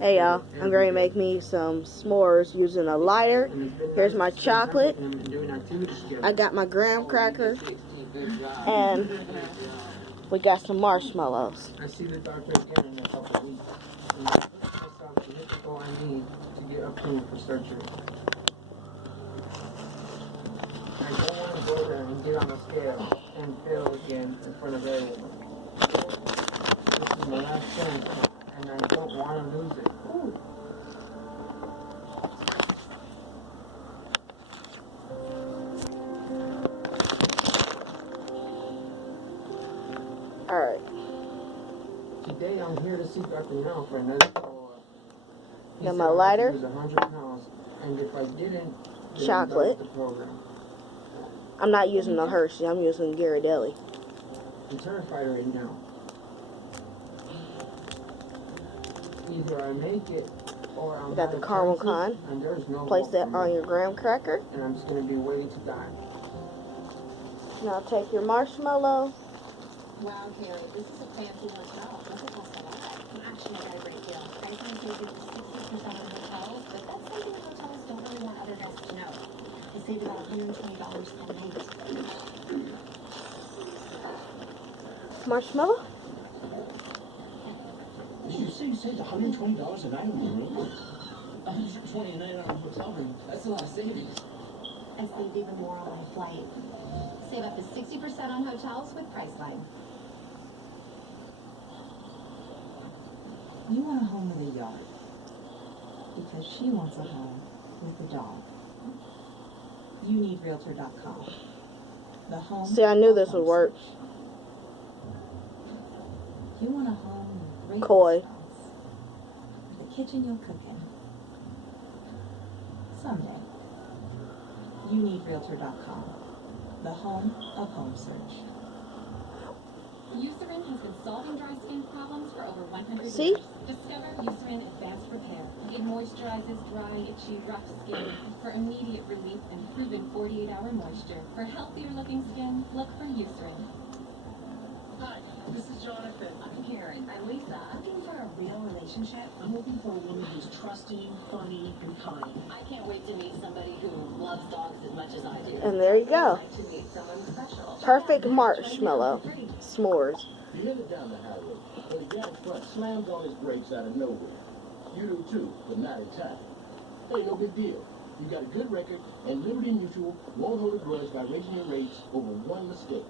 Hey y'all, I'm going to make me some s'mores using a lighter. Here's my chocolate. I got my graham cracker. And we got some marshmallows. I see the doctor again in a couple of weeks. And I put myself to hit the goal I need to get approved for surgery. I don't want to go there and get on the scale and fail again in front of everyone. This is my last chance, and I don't want to lose it. Ooh. Alright. Today I'm here to see Dr. Mel for another follow-up. Got my lighter. Lose 100 pounds, and if I didn't, Chocolate. the program. I'm not using the Hershey, I'm using Ghirardelli. I'm terrified right now. Either I make it, or I'm Got the caramel con. And there's no Place that on your graham cracker. And I'm just gonna be waiting to die. Now take your marshmallow. Wow, Carrie, this is a fancy hotel. What's it cost a lot? Actually, I got a great deal. I can save you 60% on hotels, but that's something that hotels don't really want other guests to know. I saved about $120 a night. Marshmallow? Did you say you saved $120 a night on the room? $120 a night on a hotel room. That's a lot of savings. I saved even more on my flight. Save up to 60% on hotels with Priceline. You want a home with a yard because she wants a home with a dog. You need Realtor.com. The home. See, I knew this would work. You want a home with great Coy. restaurants, with a kitchen you'll cook in. Someday. You need Realtor.com. The home of home search. Eucerin has been solving dry skin problems for over 100 See? years. Discover Eucerin Advanced Repair. It moisturizes dry, itchy, rough skin for immediate relief and proven 48-hour moisture. For healthier looking skin, look for Eucerin. Hi, this is Jonathan. I'm Karen. I'm Lisa. I'm looking for a real relationship. I'm looking for a woman who's trusting, funny, and kind. I can't wait to meet somebody who loves dogs as much as I do. And there you go. I'd like to meet someone special. Perfect marshmallow. S'mores. He headed down the highway, but the guy in front slams on his brakes out of nowhere. You do too, but not in time. Hey, no big deal. You got a good record, and Liberty Mutual won't hold a grudge by raising your rates over one mistake.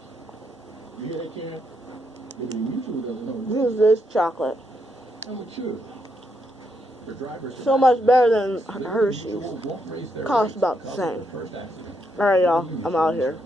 You hear that, Karen? Liberty Mutual doesn't know. Use this chocolate. I'm mature. For drivers So much better than Liberty Hershey's. Mutual won't raise their Costs rates about the because of same. the first accident. Alright, y'all. I'm out here.